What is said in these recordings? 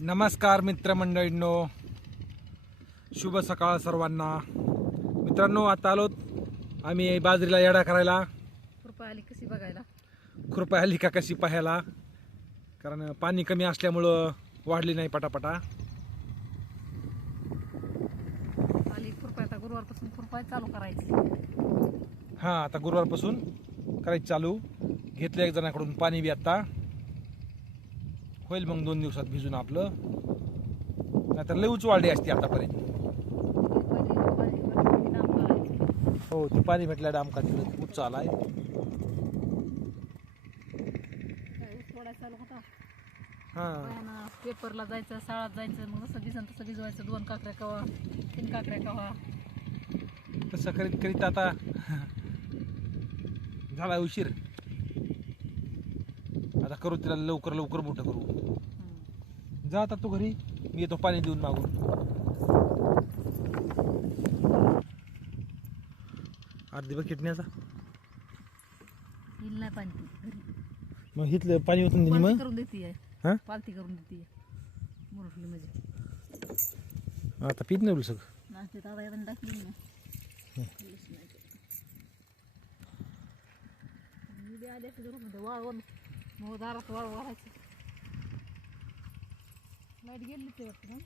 नमस्कार मित्रमंडळींनो, शुभ सकाळ सर्वांना. मित्रांनो, आता आलोत आम्ही बाजरीला येडा करायला. कृपया आली कशी बघायला, कृपया आली का कशी पाहायला, कारण पाणी कमी असल्यामुळं वाढली नाही पटापटा. आली कृपया. आता गुरुवारपासून कृपया चालू करायची. हां, आता गुरुवारपासून करायची चालू. घेतलं एक जणाकडून पाणी बी. आता होईल मग 2 दिवसात भिजून आपलं. नाहीतर लई उंच वाढली असती आतापर्यंत. हो, ते पाणी भेटल्या डामका तिकडे उच्च आलाय. चालू होता. हां, पेपरला जायचं, शाळेत जायचं, मग जसं भिजन तसं भिजवायचं. 2 काकऱ्या कवा, 3 काकऱ्या कवा. तसं करीत करीत आता झाला उशीर. आता करू तिला लवकर लवकर मोठं करू. जा आता तू घरी, मी येतो पाणी देऊन मागून. अर्धी बकेट न्यायचा. येईल नाही पाणी घरी. मग इथलं पाणी ओतून दिली पालती मग. करून देते, हां, पालती करून देते मुरठली म्हणजे. आता पित नाही सगळं. नाश्ते दादा येताना टाकली ना. मी बी आले की जरूर म्हणते वाळवून, मग दारात वाळू घालायची. लाईट गेली ते वाटतं ना.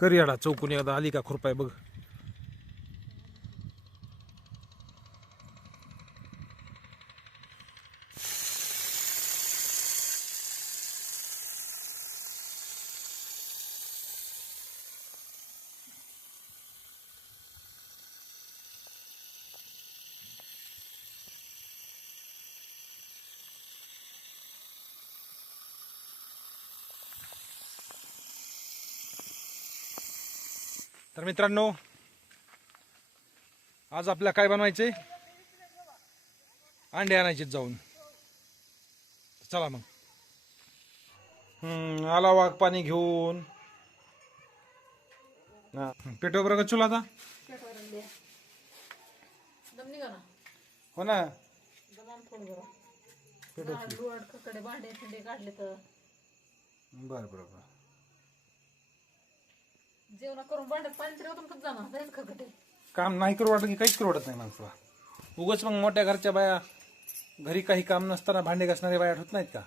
कर याडा चौकून एकदा आली का खुरपाय बघ. तर मित्रांनो, आज आपल्याला काय बनवायचे? अंडे आणायचे जाऊन. चला मग. आला वाघ पाणी घेऊन. पेटो बरोबर चुला आता. दम निघा ना. हो ना, दमान थोडं बरं. खकडे भांडे फिंडे काढले तर बरं बरं बरं. जेवण करून भांड्यात पाणी तरी होतं, कधी जाणार जायचं खकडे. काम नाही करू वाटत की काहीच करू वाटत नाही माणसाला. उगाच मग मोठ्या घरच्या बाया, घरी काही काम नसताना भांडे घासणारे बाया होत नाहीत का?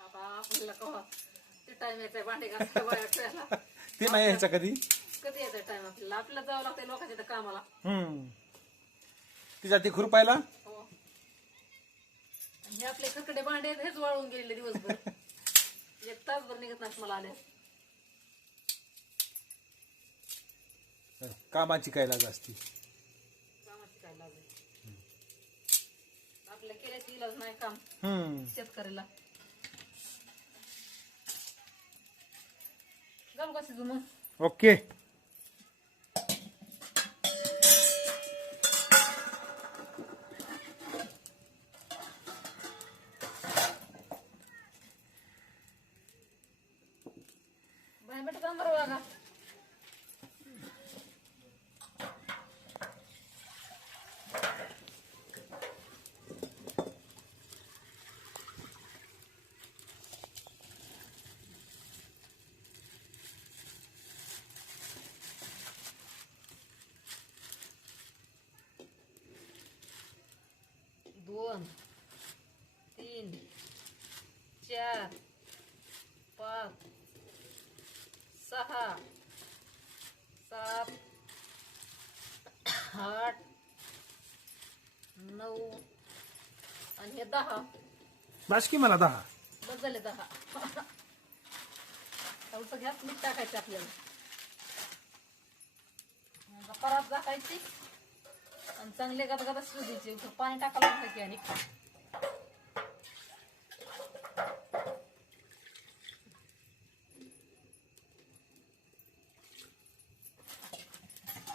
आता आपल्याला कवा ते टाइम यायचा भांडे घासायला बाया ठेवायला. ते नाही यायचं कधी. कधी यायचा टाइम आपल्याला जावं लागतंय लोकांच्या इथं कामाला. ती जाते खुरपायला. हो. आणि हे आपले खकडे भांडे आहेत, हेच वाळून गेलेले दिवसभर. 1 तासभर निघत नाही मला आल्या. कामाची काय लाज असती. कामाची काय लागेल. आपल्या केल्याची इलाज नाही काम शेतकऱ्याला. जाऊ का शिजू मग? ओके. बाहेर भेटत बरं बघा. दोन, 3, 4, 5, 6, 7, 8, 9 आणि हे 10. बस की मला 10. बस झाले 10. थोडंसं घ्यास मीठ टाकायचं आपल्याला. परत टाकायची आणि चांगले गदगदा शिजू द्यायचे. पाणी टाकायला लागतं की. आणि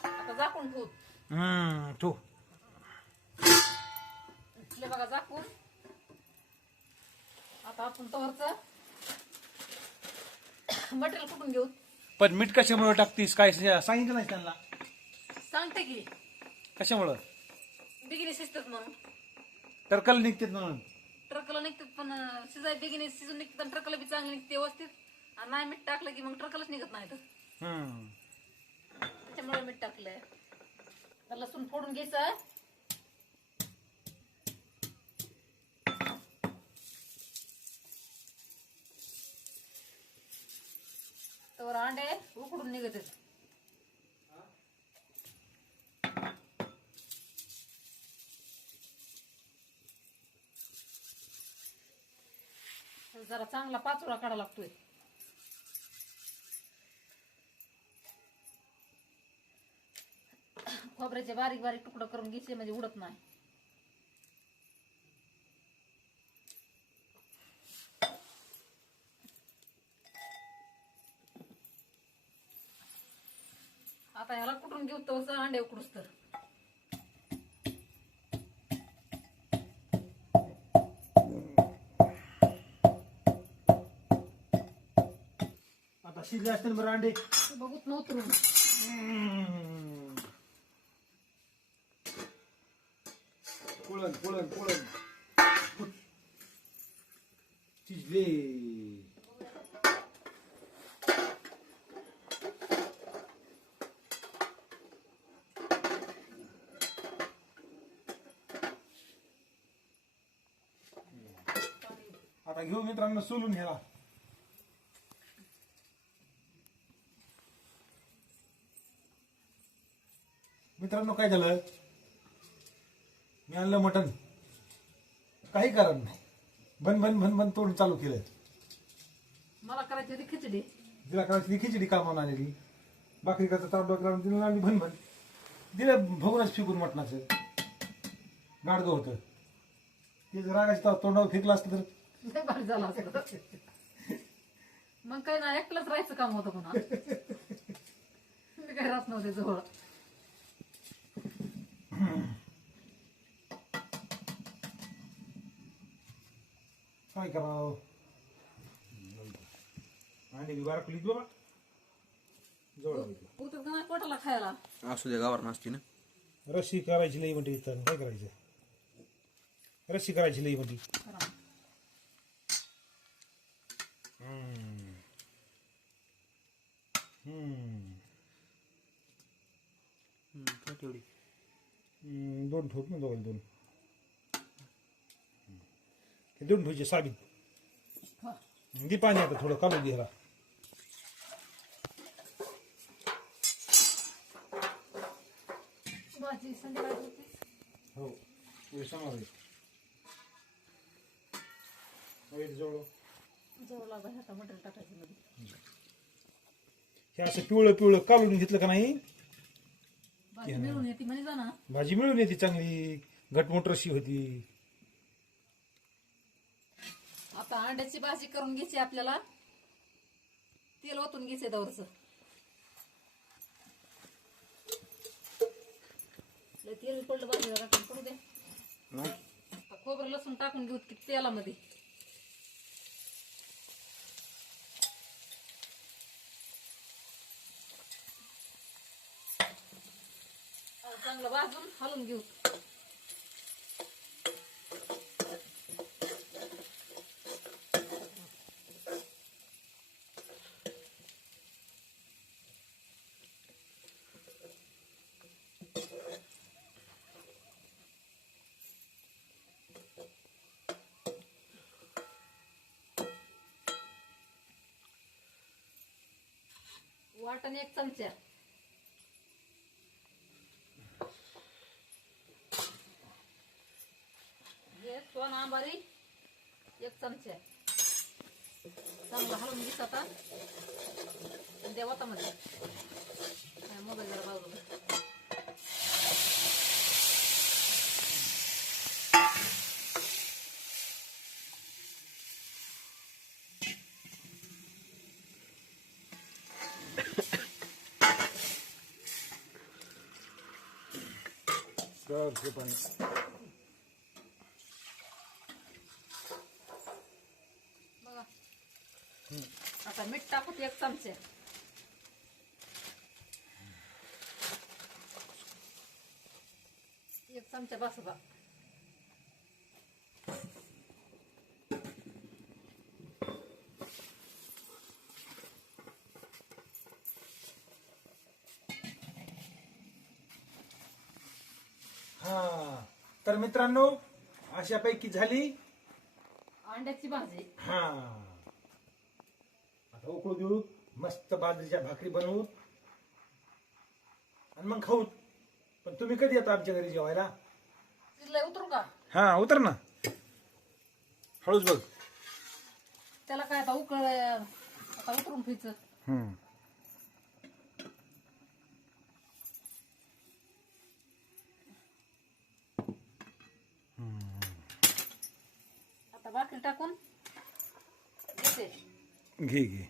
आता झाकून ठेवू. तू इथले बघा झाकून. आता आपण तवरचं मटेरियल कुठून घेऊ. पण मीठ कशामुळे टाकतीस काय सांगितलं नाही त्यांना? सांगते की कशामुळं? बिगिनी शिजतात म्हणून. टरकल निघतात म्हणून. पण शिजाय बेगिने शिजून निघते तर ट्रकला बी चांगली निघते व्यवस्थित. आणि नाही मीठ टाकलं की मग ट्रकलच निघत नाही तर. त्याच्यामुळे मीठ टाकलंय. तर लसूण फोडून घ्यायचं. तर अंडे उकडून निघत आहेत. जरा चांगला पाचोळा काढा लागतोय. खोबऱ्याचे बारीक बारीक तुकडं करून घ्यायचे म्हणजे उडत नाही. आता ह्याला कुठून घेऊ तर अंडे उकडूस तर. आता शिजले असतील बरं अंडे. बघूत नव्हतं पुळण पुळण पुळण शिजले. आता घेऊ मित्रांनो सोलून घ्या. मित्रांनो काय झालं, मी आणलं मटण, काही कारण नाही, भन भन भन भन तोंड चालू केलं. मला करायची होती खिचडी. तिला करायची खिचडी कामावून आलेली, भाकरी करता तांबडा करून तिला आणली भन भन, दिलं भगूनच फिकून मटणाचं गाडगं होतं. ते जर रागायचं तोंडावर फेकलं असतं तर लय भारी झाला असं. मग काय ना एकलंच राहायचं काम होतं पुन्हा. मी काय राहत नव्हते जवळ. काय करावं, अंडे बारा खुलीत बाबा जवळ पुरतं का नाही पोटाला खायला. असू द्या गावावर नाचती ना. रस्सी करायची लई म्हणते इथं, काय करायचं, रस्सी करायची लई म्हणते. करा. काय तेवढी दोन ठेवत ना दोघांना दोन, हे दोन ठेवायचे साबीत. हा. दे पाणी आता थोडं काढून दे ह्याला. भाजी संध्याकाळी होती. हो सांगा जवळ जवळ लागला ह्याचा मटेरियल टाकायचं मध्ये. हे असं पिवळं पिवळं काढून घेतलं का नाही, भाजी मिळून येते म्हणजे जा ना. भाजी मिळून येते चांगली, घटमुट रशी होती. आता अंड्याची भाजी करून घ्यायची आपल्याला. तेल ओतून घ्यायचं दवरच. तेल पडलं भाजीला टाकून पडू दे. आता खोबरं लसूण टाकून घेऊ की तेलामध्ये. चांगलं भाजून हलवून घेऊ. वाटण 1 चमचा. सोन आंबारी 1 चमचा. चांगलं हलवून घ्यायचं आता. द्या वातामध्ये मोबाईल जरा बाजूला. पाणी बघा. आता मीठ टाकू 1 चमचा. एक चमचा बस बा. तर मित्रांनो अशापैकी झाली. अंड्याची भाजी. हा आता उकळू देऊ, मस्त बाजरीच्या भाकरी बनवू आणि मग खाऊ. पण तुम्ही कधी येता आमच्या घरी जेवायला? शिजलंय उतरू का? हा उतर ना, हळूच बघ. त्याला काय आता आता उतरून फिच. हम्म. आता भाकरी टाकून घेते. घे घे.